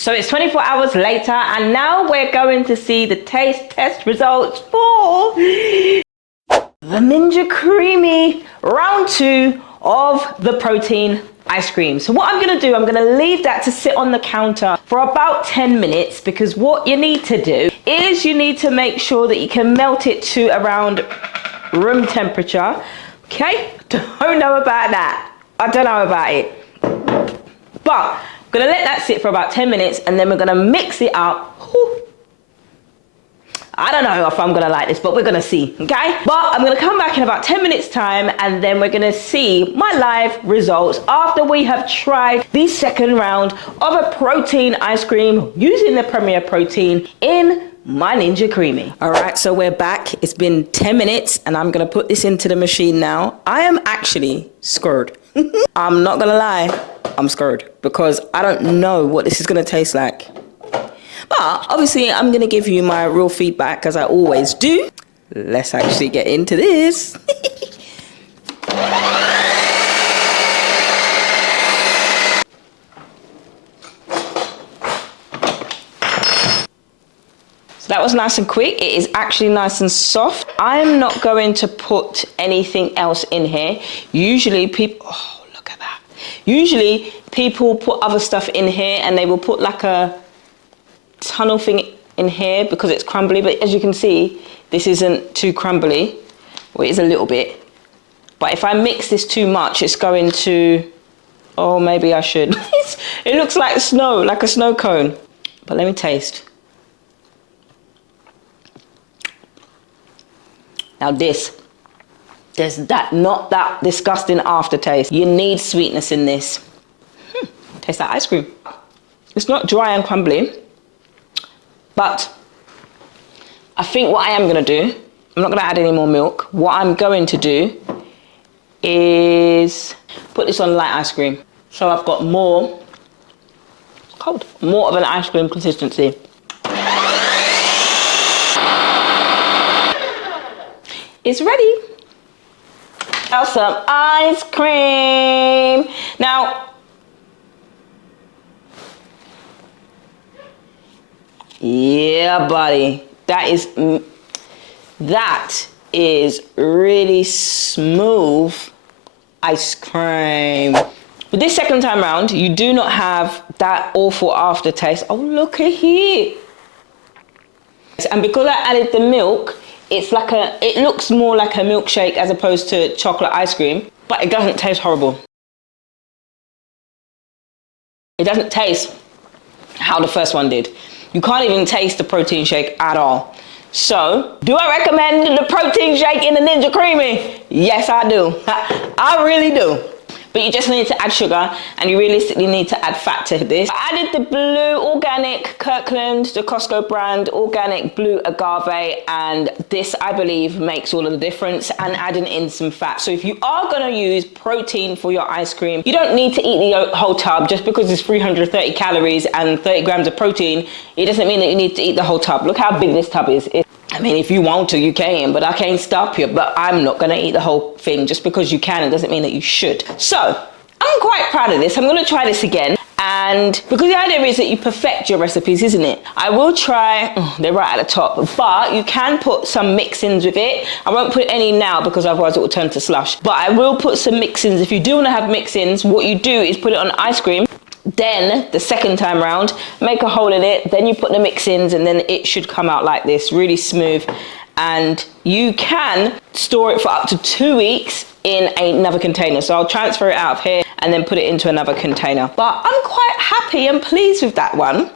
So it's 24 hours later, and now we're going to see the taste test results for the Ninja Creami round 2 of the protein ice cream. So what I'm gonna do, I'm gonna leave that to sit on the counter for about 10 minutes, because what you need to do is you need to make sure that you can melt it to around room temperature. Okay, don't know about that. I don't know about it. But I'm gonna let that sit for about 10 minutes, and then we're gonna mix it up. Whew. I don't know if I'm gonna like this, but we're gonna see, okay? But I'm gonna come back in about 10 minutes time, and then we're gonna see my live results after we have tried the second round of a protein ice cream using the Premier Protein in my Ninja Creami. All right, so we're back. It's been 10 minutes, and I'm gonna put this into the machine now. I am actually scared. I'm not gonna lie, I'm scared, because I don't know what this is gonna taste like. But obviously, I'm going to give you my real feedback, as I always do. Let's actually get into this. So that was nice and quick. It is actually nice and soft. I'm not going to put anything else in here. Usually people, oh, look at that. Usually people put other stuff in here, and they will put like a tunnel thing in here because it's crumbly, but as you can see, this isn't too crumbly. Well, it is a little bit, but if I mix this too much, it's going to, oh, maybe I should. It looks like snow, like a snow cone. But let me taste. Now there's that, not that disgusting aftertaste. You need sweetness in this. Tastes like ice cream. It's not dry and crumbly. But I think what I am going to do, I'm not going to add any more milk. What I'm going to do is put this on light ice cream. So I've got more of an ice cream consistency. It's ready. Now some ice cream. Now, yeah, buddy, that is really smooth ice cream. With this second time round, you do not have that awful aftertaste. Oh, look at here. And because I added the milk, it looks more like a milkshake as opposed to chocolate ice cream, but it doesn't taste horrible. It doesn't taste how the first one did. You can't even taste the protein shake at all. So, do I recommend the protein shake in the Ninja Creami? Yes, I do. I really do. But you just need to add sugar, and you realistically need to add fat to this. I added the blue organic Kirkland, the Costco brand, organic blue agave, and this, I believe, makes all of the difference, and adding in some fat. So if you are gonna use protein for your ice cream, you don't need to eat the whole tub. Just because it's 330 calories and 30 grams of protein, it doesn't mean that you need to eat the whole tub. Look how big this tub is. I mean, if you want to, you can, but I can't stop you. But I'm not gonna eat the whole thing. Just because you can, it doesn't mean that you should. So, I'm quite proud of this. I'm gonna try this again. And because the idea is that you perfect your recipes, isn't it? I will try, they're right at the top, but you can put some mix-ins with it. I won't put any now because otherwise it will turn to slush. But I will put some mix-ins. If you do wanna have mix-ins, what you do is put it on ice cream. Then the second time round, make a hole in it, then you put the mix-ins, and then it should come out like this, really smooth. And you can store it for up to 2 weeks in another container. So I'll transfer it out of here and then put it into another container. But I'm quite happy and pleased with that one.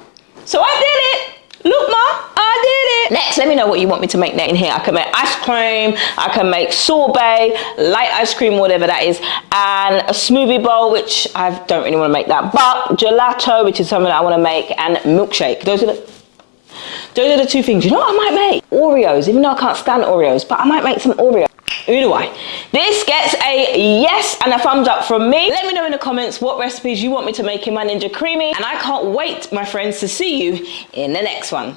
So I did it. Look, Ma, I did it. Next, let me know what you want me to make in here. I can make ice cream, I can make sorbet, light ice cream, whatever that is, and a smoothie bowl, which I don't really want to make that, but gelato, which is something that I want to make, and milkshake. Those are the 2 things. You know what I might make? Oreos, even though I can't stand Oreos, but I might make some Oreos. Either way, this gets a yes and a thumbs up from me. Let me know in the comments what recipes you want me to make in my Ninja Creami, and I can't wait, my friends, to see you in the next one.